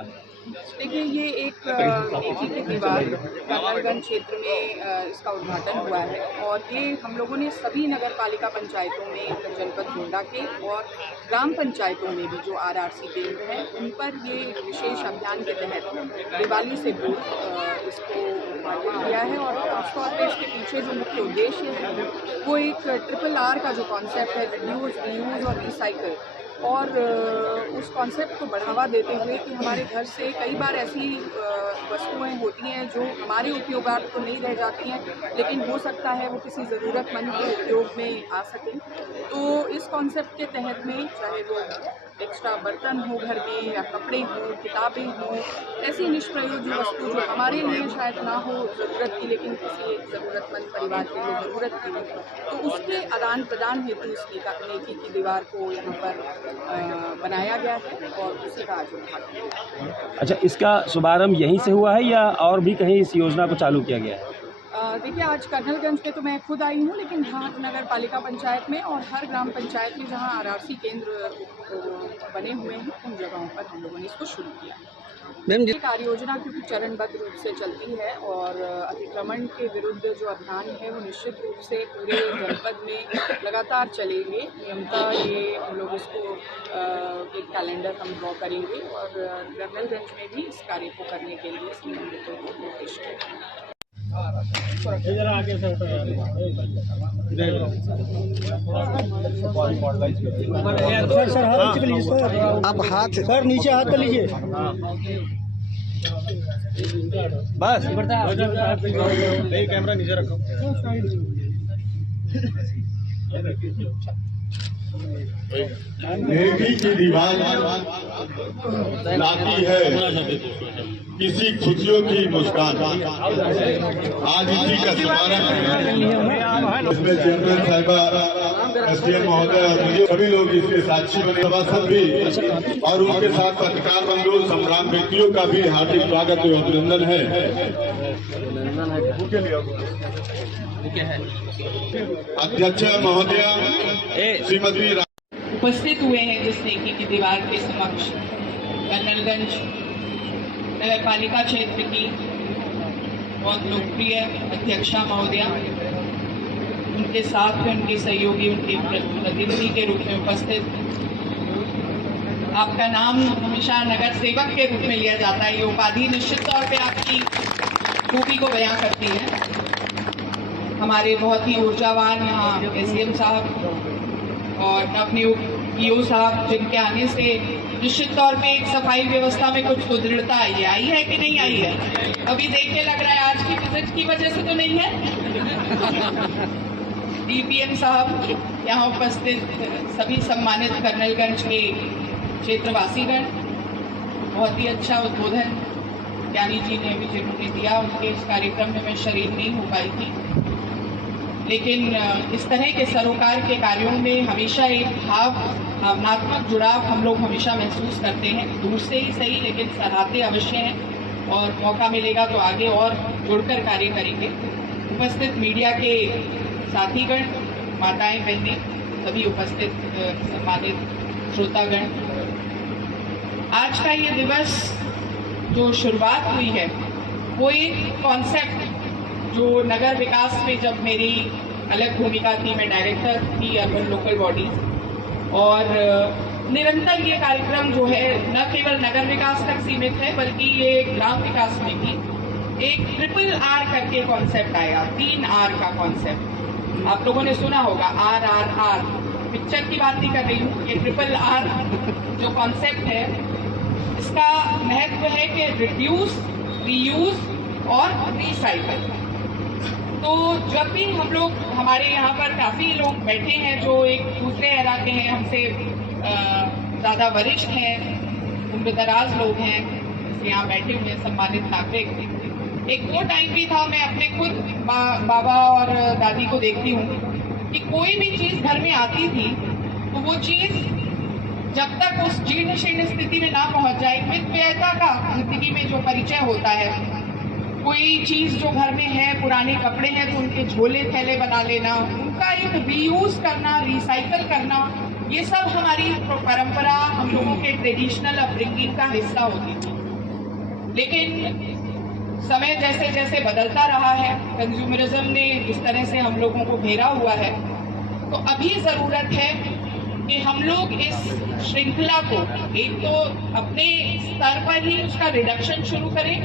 देखिए, ये एक नेकी की दीवार कर्नलगंज क्षेत्र में इसका उद्घाटन हुआ है और ये हम लोगों ने सभी नगर पालिका पंचायतों में जनपद गोंडा के और ग्राम पंचायतों में भी जो आरआरसी केंद्र हैं उन पर ये विशेष अभियान के तहत दिवाली से पूर्व इसको उद्घाटन किया है। और खासतौर पर इसके पीछे जो मुख्य उद्देश्य है वो एक RRR का जो कॉन्सेप्ट है, रिड्यूस, रीयूज और रिसाइकिल, और उस कॉन्सेप्ट को बढ़ावा देते हुए कि हमारे घर से कई बार ऐसी वस्तुएं होती हैं जो हमारे उपयोगार्थ तो नहीं रह जाती हैं लेकिन हो सकता है वो किसी ज़रूरतमंद के उपयोग में आ सकें। तो इस कॉन्सेप्ट के तहत में चाहे वो एक्स्ट्रा बर्तन हो घर में या कपड़े हों, किताबें हों, ऐसी निष्प्रयोज्य वस्तु जो हमारे लिए शायद ना हो ज़रूरत की लेकिन किसी एक ज़रूरतमंद परिवार के लिए ज़रूरत की हो, तो उसके आदान प्रदान हेतु इस नेकी की दीवार को यहाँ पर बनाया गया है और उसी का आज उद्घाटन। अच्छा, इसका शुभारंभ यहीं से हुआ है या और भी कहीं इस योजना को चालू किया गया है? देखिए, आज कर्नलगंज पे तो मैं खुद आई हूँ, लेकिन हाँ नगर पालिका पंचायत में और हर ग्राम पंचायत में जहाँ आरआरसी केंद्र बने हुए हैं उन जगहों पर हम लोगों ने इसको शुरू किया। मैम, ये कार्य योजना क्योंकि चरणबद्ध रूप से चलती है और अतिक्रमण के विरुद्ध जो अभियान है वो निश्चित रूप से पूरे जनपद में लगातार चलेंगे। नियमतः ये हम लोग इसको एक कैलेंडर हम ड्रॉ करेंगे और कर्नलगंज में भी इस कार्य को करने के लिए संबंधितों को निर्देश देंगे। सर हाथ नीचे लीजिए सर, आप हाथ सर नीचे हाथ कर लीजिए बस कैमरा नीचे रखो। नेकी की दीवार लाती है किसी खुशियों की मुस्कान। आज इसी का शुभारंभ है। इसमें चेयरमैन साहिबा, SDM महोदय और मुझे सभी लोग इसके साक्षी बने, सभासद भी और उनके साथ पत्रकार बंधु संग्राम व्यक्तियों का भी हार्दिक स्वागत एवं अभिनंदन है। अध्यक्ष महोदया श्रीमती उपस्थित हुए हैं जिस नेकी की दीवार के समक्ष कर्नलगंज नगर पालिका क्षेत्र की बहुत लोकप्रिय अध्यक्षा महोदया, उनके साथ में उनके सहयोगी, उनके प्रतिनिधि के रूप में उपस्थित। आपका नाम हमेशा नगर सेवक के रूप में लिया जाता है, ये उपाधि निश्चित तौर पे आपकी खूबी को बयां करती है। हमारे बहुत ही ऊर्जावान यहाँ SDM साहब और नवनियुक्त PO साहब, जिनके आने से निश्चित तौर पे एक सफाई व्यवस्था में कुछ सुदृढ़ता आई है कि नहीं आई है? अभी देख के लग रहा है आज की विजिट की वजह से तो नहीं है। DPM साहब, यहाँ उपस्थित सभी सम्मानित कर्नलगंज के क्षेत्रवासीगण, बहुत ही अच्छा उद्बोधन ज्ञानी जी ने भी जिन्होंने दिया, उनके इस कार्यक्रम में मैं शरीक नहीं हो पाई थी, लेकिन इस तरह के सरोकार के कार्यों में हमेशा एक भावनात्मक जुड़ाव हम लोग हमेशा महसूस करते हैं, दूर से ही सही लेकिन सराहते अवश्य हैं और मौका मिलेगा तो आगे और जुड़कर कार्य करेंगे। उपस्थित मीडिया के साथीगण, माताएं, बहनें, सभी उपस्थित सम्मानित श्रोतागण, आज का ये दिवस जो शुरुआत हुई है वो एक कॉन्सेप्ट जो नगर विकास में, जब मेरी अलग भूमिका थी, मैं डायरेक्टर थी अर्बन लोकल बॉडीज, और निरंतर ये कार्यक्रम जो है न केवल नगर विकास तक सीमित है बल्कि ये ग्राम विकास में भी एक RRR करके कॉन्सेप्ट आया, 3R का कॉन्सेप्ट आप लोगों ने सुना होगा, RRR, पिक्चर की बात नहीं कर रही हूँ, ये RRR जो कॉन्सेप्ट है इसका महत्व है कि रिड्यूस, रीयूज और रिसाइकल। तो जब भी हम लोग, हमारे यहाँ पर काफी लोग बैठे हैं जो एक दूसरे एरा के हैं, हमसे ज्यादा वरिष्ठ हैं, उम्रदराज लोग हैं, यहाँ बैठे हुए सम्मानित नागरिक। एक वो टाइम भी था, मैं अपने खुद बाबा और दादी को देखती हूँ कि कोई भी चीज घर में आती थी तो वो चीज जब तक उस जीर्ण शीर्ण स्थिति में ना पहुंच जाए, मितव्ययता का जिंदगी में जो परिचय होता है, कोई चीज जो घर में है, पुराने कपड़े हैं तो उनके झोले थैले बना लेना, उनका एक रीयूज करना, रिसाइकल करना, ये सब हमारी परंपरा, हम लोगों के ट्रेडिशनल अपब्रिंगिंग का हिस्सा होती थी। लेकिन समय जैसे जैसे बदलता रहा है, कंज्यूमरिज्म ने जिस तरह से हम लोगों को घेरा हुआ है, तो अभी जरूरत है कि हम लोग इस श्रृंखला को एक तो अपने स्तर पर ही उसका रिडक्शन शुरू करें,